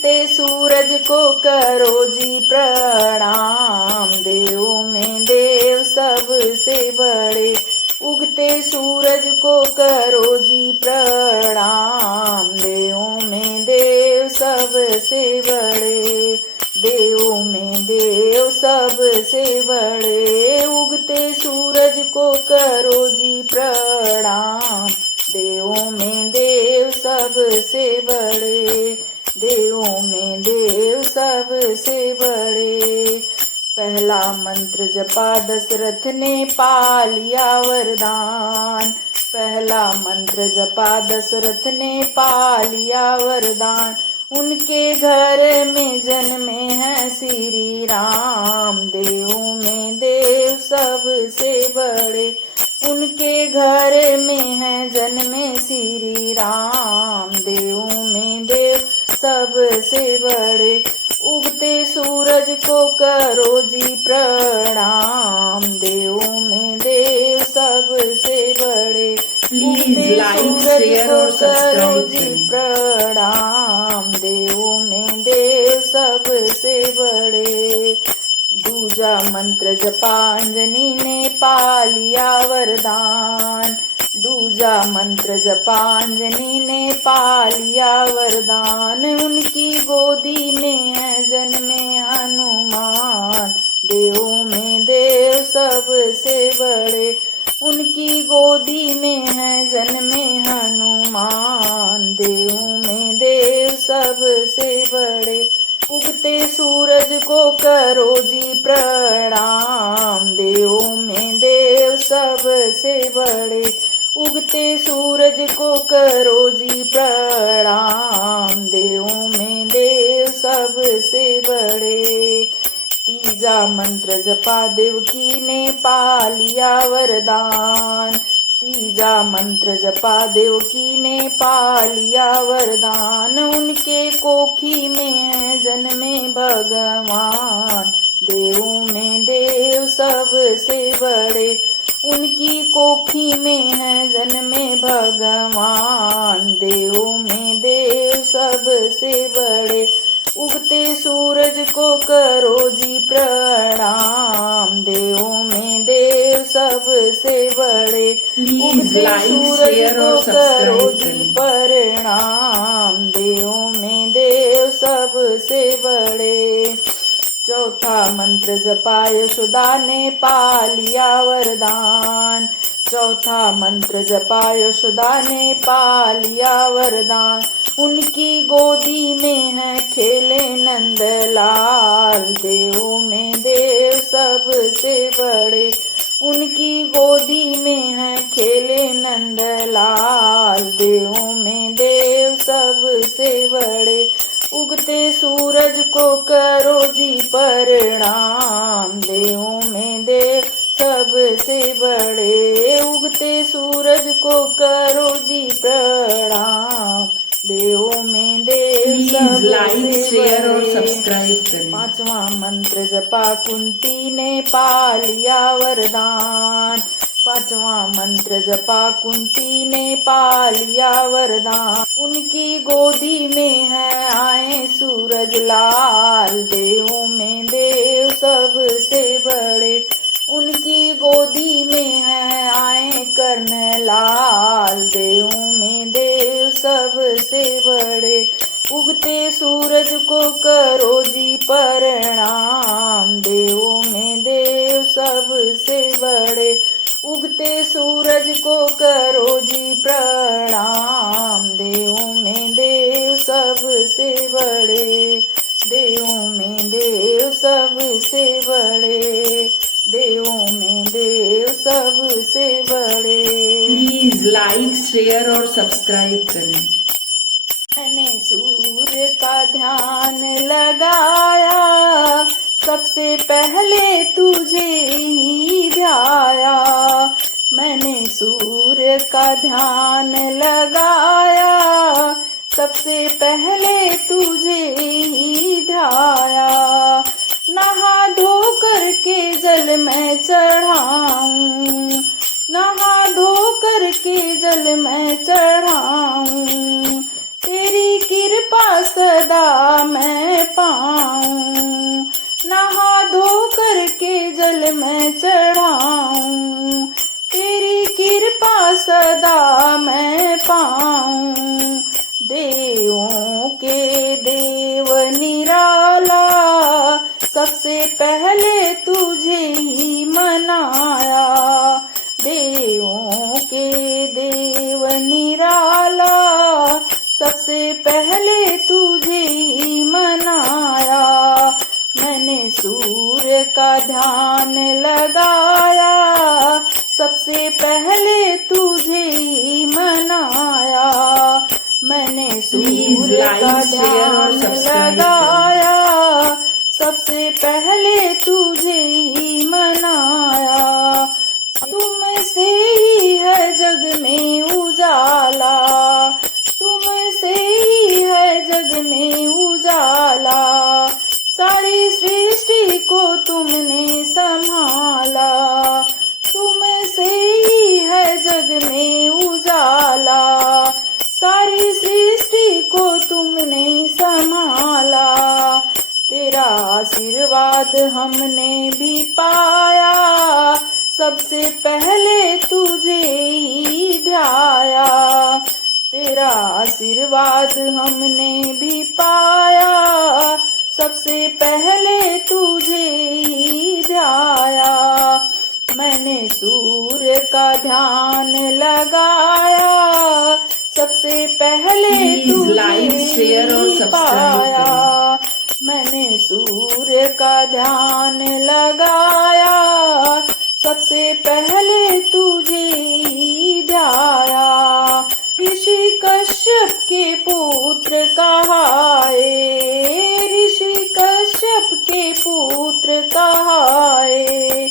उगते सूरज को करो जी प्रणाम, देवों में देव सबसे बड़े। उगते सूरज को करो जी प्रणाम, देवों में देव सबसे बड़े। देवों में देव सबसे बड़े। उगते सूरज को करो जी प्रणाम, देवों में देव सबसे बड़े। देवों में देव सबसे बड़े। पहला मंत्र जपा दशरथ ने पा लिया वरदान। पहला मंत्र जपा दशरथ ने पा लिया वरदान। उनके घर में जन्मे हैं श्री राम, देवों में देव सबसे बड़े। उनके घर में है जन्मे श्री राम, देवों में देव सबसे बड़े। उगते सूरज को करो जी प्रणाम, देवों में देव सबसे बड़े। उगते सूरज को करो जी प्रणाम, देवों में देव सबसे बड़े। दूजा मंत्र जपा अंजनी ने पा लिया वरदान। दूजा मंत्र जपा अंजनी ने पा लिया वरदान। उनकी गोदी में है जन्मे हनुमान, देवों में देव सबसे बड़े। उनकी गोदी में है जन्मे हनुमान, देवों में देव सबसे बड़े। उगते सूरज को करो जी प्रणाम, देवों में देव सबसे बड़े। उगते सूरज को करो जी प्रणाम, देवों में देव सबसे बड़े। तीजा मंत्र जपा देवकी ने पा लिया वरदान। तीजा मंत्र जपा देवकी ने पा लिया वरदान। उनके कोखी में है जन्मे भगवान, देवों में देव सबसे बड़े। उनकी कोखी में है जन्मे भगवान, देवों में देव सबसे बड़े। उगते सूरज को करो जी प्रणाम, देवों में देव सबसे बड़े। उगते सूरज को करो जी प्रणाम, देवों में देव सबसे बड़े। चौथा मंत्र जपा यशोदा ने पा लिया वरदान। चौथा मंत्र जपा यशोदा ने पा लिया वरदान। उनकी गोदी में है खेले नंदलाल, देवों में देव सबसे बड़े। उनकी गोदी में है खेले नंदलाल, देवों में देव सबसे बड़े। उगते सूरज को करो जी प्रणाम, देवों में देव सबसे बड़े। उगते सूरज को करो जी प्रणाम, देवों में देव सबसे बड़े। पांचवा मंत्र जपा कुंती ने पा लिया वरदान। पांचवा मंत्र जपा कुंती ने पा लिया वरदान। उनकी गोदी में है आए सूरज लाल, देवों में देव सबसे बड़े। उनकी गोदी में है आए कर्ण लाल, देवों में देव सबसे बड़े। उगते सूरज को करो जी प्रणाम, देवों में देव सबसे बड़े। उगते सूरज को करो जी प्रणाम, देवों में देव सबसे बड़े। देवों में देव सबसे बड़े। देवों में देव सबसे बड़े। प्लीज लाइक शेयर और सब्सक्राइब करें। मैंने सूर्य का ध्यान लगाया, सबसे पहले तुझे ही ध्याया। मैंने सूर्य का ध्यान लगाया, सबसे पहले तुझे ही ध्याया। नहा धो करके जल में चढ़ाऊं, नहा धो करके जल में चढ़ाऊं। तेरी कृपा सदा के देव निराला, सबसे पहले तुझे ही मनाया। देवों के देव निराला, सबसे पहले तुझे ही मनाया। मैंने सूर्य का ध्यान लगाया, सबसे पहले तुझे ही मनाया। मैंने सूर्य का ध्यान लगाया, सबसे पहले तुझे ही मनाया। तुमसे ही है जग में उजाला, तुमसे ही है जग में उजाला। सारी सृष्टि को तुमने संभाला, तुमसे ही है जग में उजाला। सारी सृष्टि को तुमने संभाला। तेरा आशीर्वाद हमने भी पाया, सबसे पहले तुझे ही ध्याया। तेरा आशीर्वाद हमने भी पाया, सबसे पहले तुझे ही ध्याया। मैंने सूर्य का ध्यान लगाया, सबसे पहले तुझे ही पाया। मैंने सूर्य का ध्यान लगाया, सबसे पहले तुझे ही ध्याया। ऋषि कश्यप के पुत्र कहाए, ऋषि कश्यप के पुत्र कहाए।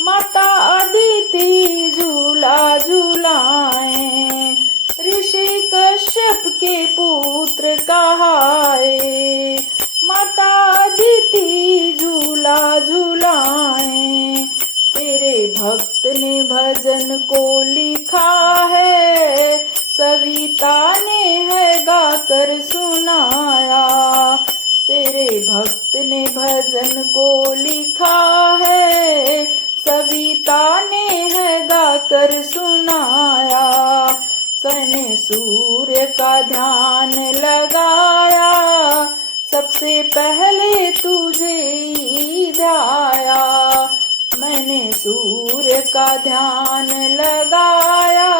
माता अदिति झूला झूलाए, ऋषि कश्यप के पुत्र कहाए। माता अदिति झूला झूलाए। तेरे भक्त ने भजन को लिखा है, सविता ने है गाकर सुनाया। तेरे भक्त ने भजन को लिखा है, सविता ने है गाकर सुनाया। मैंने सूर्य का ध्यान लगाया, सबसे पहले तुझे ही ध्याया। मैंने सूर्य का ध्यान लगाया,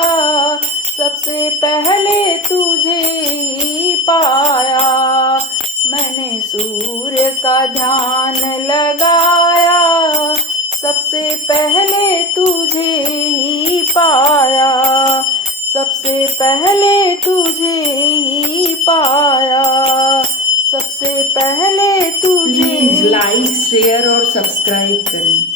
सबसे पहले तुझे ही पाया। मैंने सूर्य का ध्यान लगाया, सबसे पहले तुझे ही पाया। सबसे पहले तुझे ही पाया, सबसे पहले तुझे। प्लीज लाइक शेयर और सब्सक्राइब करें।